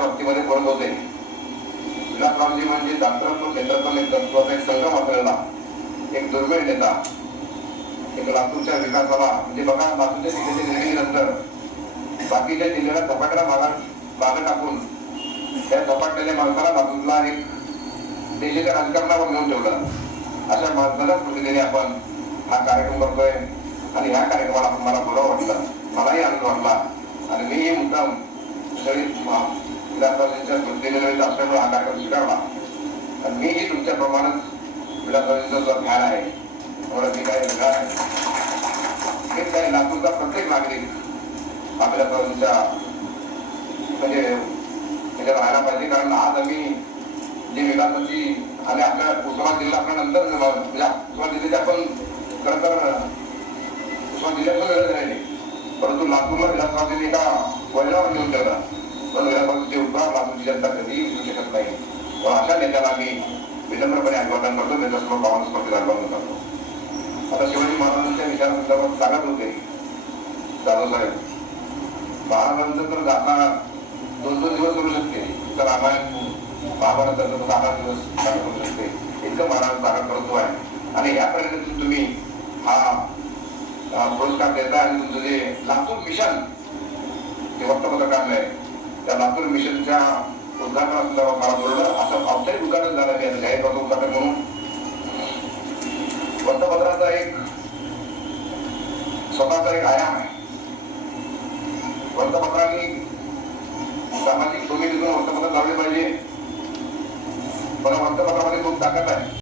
लातूरच्या बाबतीमध्ये बोलत होते? विलासरावजी म्हणजे शास्त्रात्मक क्षेत्रातून एक तत्वाचा एक संघ असलेला एक दुर्मिळ नेता. एक लातूरच्या विकासाला म्हणजे बघा लातूरच्या जिल्ह्याच्या निर्मितीनंतर बाकीच्या जिल्ह्याला झपाट्याला भागा भाग टाकून त्या झपाटलेल्या माणसाला लातूरला एक देशाच्या राजकारणावर नेऊन ठेवलं. अशा माणसाला प्रतिनिधी आपण हा कार्यक्रम करतोय आणि ह्या कार्यक्रमाला मला बरं वाटलं. मलाही आनंद वाटला. आणि मीही मुद्दाम सगळी विलासरावजींच्या प्रतिनिधी असल्यामुळे हा कार्यक्रम स्वीकारला आणि मीही तुमच्या प्रमाणात जो ध्यान आहे त्यामुळे मी काही वेगळा आहे हेच काही लातूरचा प्रत्येक नागरिक हा विलासरावजींच्या म्हणजे त्याच्यात राहायला पाहिजे. कारण आज आम्ही जे विलासाची आणि आपल्या उस्मानाबाद जिल्हा आपण नंतर म्हणजे उस्मानाबाद जिल्ह्याचे आपण खरं तर उस्मानाबाद जिल्ह्यात पण वेळ राहिले परंतु लातूरला विधानसभाचे एका वळणावर घेऊन ठेवला पण विधानसभेचे उपकार लातूरची जनता कधीही विसरू शकत नाही. पण अशा नेत्याला आम्ही विनम्रपणे अभिवादन करतो. त्यांच्यासमोर पावन स्पर्धेत अभिवादन करतो आता शिवाजी महाराजांच्या विचारासंदर्भात सांगत होते. जाधव साहेब महाराजांचं तर जाता दोन दोन दिवस करू शकते. तर रामायण महाभारताचं दहा दिवस सादर करू शकते. इतकं महाराज सादर करतो आहे. आणि या पर्यंत तुम्ही हा पुरस्कार देता आणि तुमचं जे लातूर मिशन ते वृत्तपत्र काढलंय त्या लातूर मिशनच्या उद्घाटनासंदर्भात बोललं असं उद्घाटन झालं जाहीर उद्घाटन म्हणून वृत्तपत्राचा एक स्वतःचा एक आयाम आहे वृत्तपत्रांनी सामाजिक भूमिकेतून वृत्तपत्र लावले पाहिजे पण वृत्तपत्रामध्ये खूप ताकद आहे.